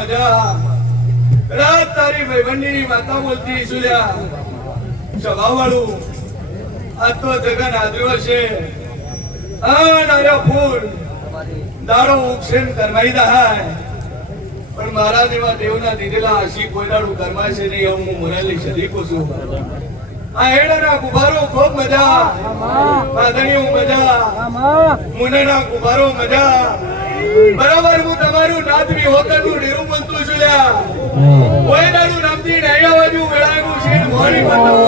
મજા. રાત તારી ભાઈબંધીની માતા બોલતી સુલ્યા સ્વભાવવાળું આ તો જગન આદર્યો છે. આ નાર્યો ફૂલ. દાડો ઉક્ષેન કરમાઈ દહાય. પણ મારા જેવા દેવના દીધેલા આશી કોઈડાનું કરમાશે નહીં એવું હું મોરાલી શરીકો છું. આ હેડાના ગુબારો ખૂબ મજા. પાદણીઓ મજા. મુનેના ગુબારો મજા. બરાબર હું તમારું નાદવી હોતનું નિરૂપણ તું છું કોઈ કોઈડાનું નામથી ડાયા બાજુ વેળાનું છે મોરી બનતું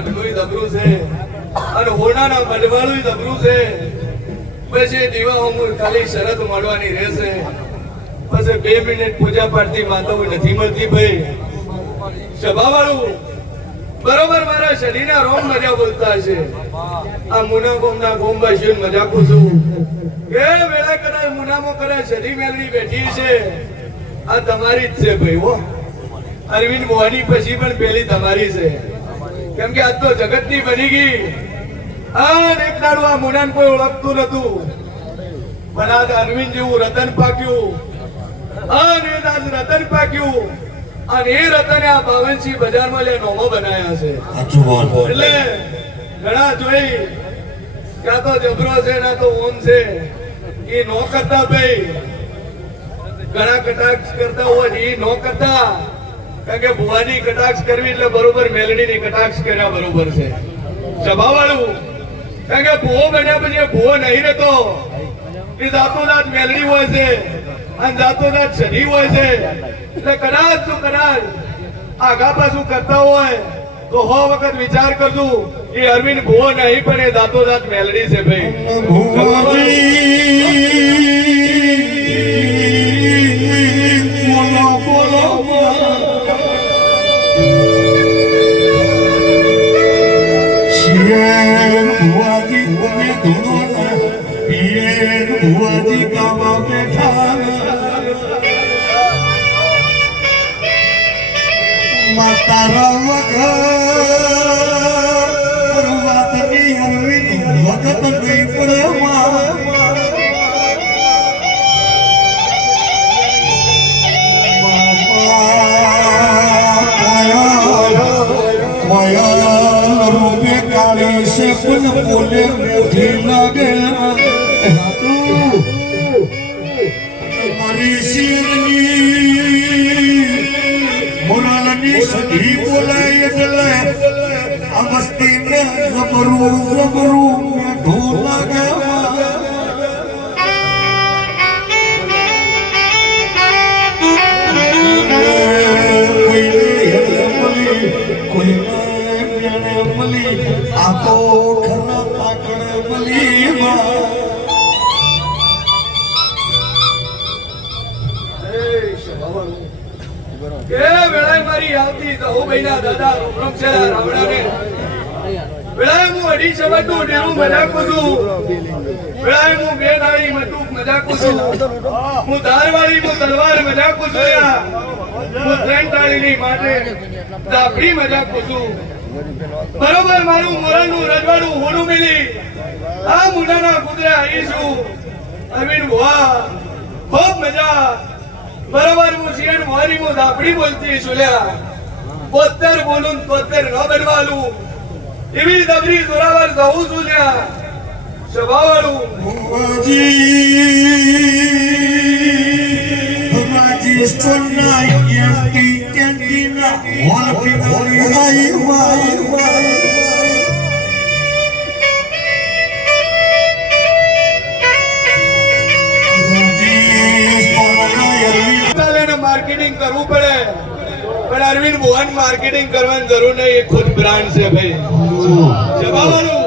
છે. છે. ખાલી શરત મળવાની બે મિનિટ પૂજા પાઠથી માતાઓ નથી મળતી મજા બોલતા છે આ મુના ગોમના ગોમવાસીઓ મજા પૂછું. એ વેળા કદાચ મુનામો કરે શરી મેળવી બેઠી છે. આ તમારી જ છે ભાઈ, હો. અરવિંદ મોહની પછી પણ પેલી તમારી છે. કેમ કે આજ તો જગતની બની ગઈ. આ એક દાડો આ મુનાન કોઈ ઓળખતું નતું પણ આજ અરવિંદ જેવું રતન પાક્યું. અને આજ રતન પાક્યું. અને એ રતને આ બાવનસી બજારમાં લે નોમો બનાયા છે. એટલે ઘણા જોઈ ક્યાં તો જબરો છે ના તો ઓમ છે. એ નો કરતા ભાઈ. ઘણા કટાક્ષ કરતા હોય એ નો કરતા. કારણ કે ભુવાની કટાક્ષ કરવી એટલે બરોબર મેલડીની કટાક્ષ કર્યા બરોબર છે. સભાવાળું કારણ કે ભૂવો બન્યા પછી ભૂવો નહીં રહેતો. એ જાતોજાત મેલડી હોય છે, અને જાતોજાત શનિ હોય છે. એટલે કદાચ તું કદાચ આગા પાછું કરતા હોય, તો હો વખત વિચાર કરજો, એ અરવિંદ ભૂવો નહીં પણ એ જાતોજાત મેલડી છે ભાઈ. તમે ધૂણો પિયેર ભુવાજી કામા બેઠા માતા વગર વાતની અરવિંદ વખત નહીં પડે માં રૂપે સધી બોલાય એટલે આ મસ્તી ને જબરું જબરું મેઠું લાગે આ તો વેળાએ તો હું દહુભાઈના દાદા રૂપરમશેલા રાવણાને. વેળાએ હું અઢી શબ્દનું ડેરું મજાક છું વેળાએ હું બે નાળી મટુક મજાક છું હું ધારવાળી હું તલવાર મજાક છું હું ત્રણ તાળીની માટે દાપડી મજાક છું બરોબર, મારું મોરાનું રજવાડું હોનું મિલી. આ મુંડાના કુદરે આવી છું. અમીન ભુવા, ખૂબ મજા. બરોબર હું શિયણ મારી હું દાપડી બોલતી સુલ્યા પોતર બોલું પોતર ન બનવાલું એવી દબરી જોરાવર જવું સુલ્યા સ્વભાવવાળું ભુવાજી સિસ્ટરના કરવું પડે. પણ અરવિંદ મોહન માર્કેટિંગ કરવાની જરૂર નહીં એ ખુદ બ્રાન્ડ છે ભાઈ. જવાવાનું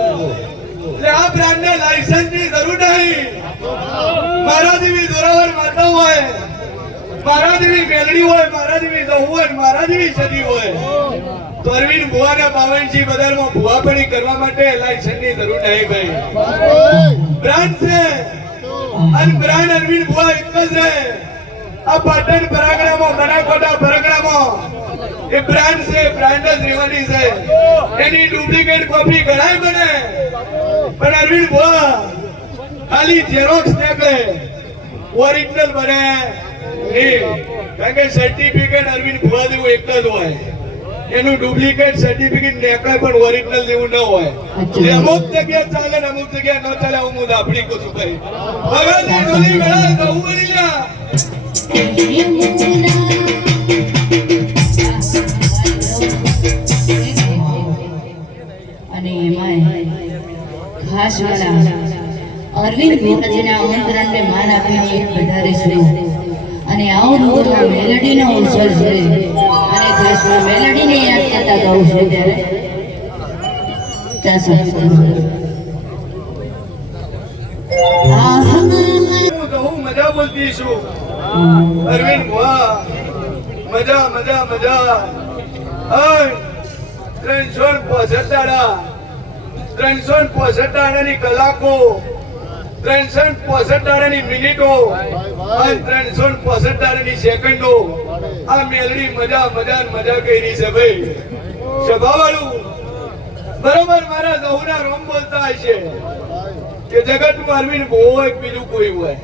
એટલે આ બ્રાન્ડ ને લાયસન્સની જરૂર નહીં. મારા જેવી જોરાવર માતા હોય મારા જેવી મેલડી હોય મારા જેવી જવું હોય મારા જેવી સદી હોય તો અરવિંદ ભુવા ને પાવનજી બજારમાં ભુવાપણી કરવા માટે લાયસન્સની જરૂર નહીં ભાઈ. બ્રાન્ડ છે. અને બ્રાન્ડ અરવિંદ ભુવા એક જ રહે. આ પાટણ પરાગણામાં બનાસકાંઠા પરાગણામાં એ બ્રાન્ડ છે બ્રાન્ડ જ રેવાની છે. એની ડુપ્લિકેટ કોપી ઘણાય બને. પણ અરવિંદ ભુવા ખાલી ઝેરોક્સ ને કહે. ઓરિજિનલ બને. નહીં કારણ કે સર્ટિફિકેટ અરવિંદ ભુવા જેવું એક જ હોય. એનું ડુપ્લિકેટ સર્ટિફિકેટ નેકળે પણ ઓરિજિનલ જેવું ન હોય. જે અમુક જગ્યા ચાલે ને અમુક જગ્યા ન ચાલે હું દાફડી કહું છું ભાઈ ભગવાનની ખાસ વાળા અરવિંદ ગોપાજીના આમંત્રણને માન આપીને એક વધારે છે. અને આવો નૂતન મેલડીનો અવસર છે. અને મેલડીને યાદ કરતા ગાઉં છું ત્યારે. ત્યાં સાથે હું તો હું મજા બોલતી છું. અરવિંદ, વાહ. પોસઠ દાડા ત્રણસો પોસઠ દાડાની કલાકો. ત્રણસો મજા મજા મજા કરી છે ભાઈ. સભાવાળું. બરોબર, મારા જહુના રોમ બોલતા હશે કે જગતમાં અરવિંદ બહુ એક બીજું કોઈ હોય.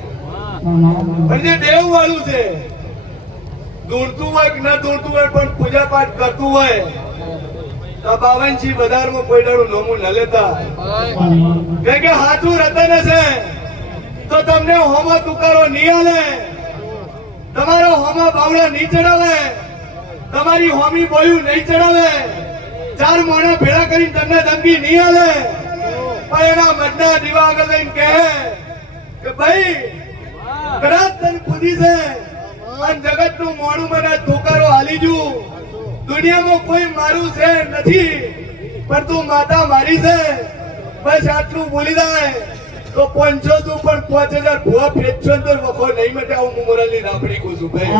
જે દેવ વાળું છે. દોડતું હોય કે ન દોડતું હોય, પણ પૂજા પાઠ કરતું હોય, તો બાવનજી બજારમાં કોઈ દાડું નોમું ન લેતા. કે કે હાથું રતન છે, તો તમને હોમો તુકારો નહીં આલે તમારો હોમો બાવળો નહીં ચડાવે. તમારી હોમી બોયું નહીં ચડાવે. ચાર મોણા ભેળા કરીને તમને ધમકી નહીં આલે પણ એના મનના દીવા લઈને કહે કે, ભાઈ કદાચ તને છે. જગતનું મોડું મને ધોકારો હાલી જુ દુનિયામાં કોઈ મારું છે નથી, પણ તું માતા મારી છે. બસ આટલું બોલી જાય. તો પંચો તું પણ પાંચ હજાર ભૂવા ફેંચો તો વખો નહીં મટે હું મોરલની રાપડી કહું છું, ભાઈ.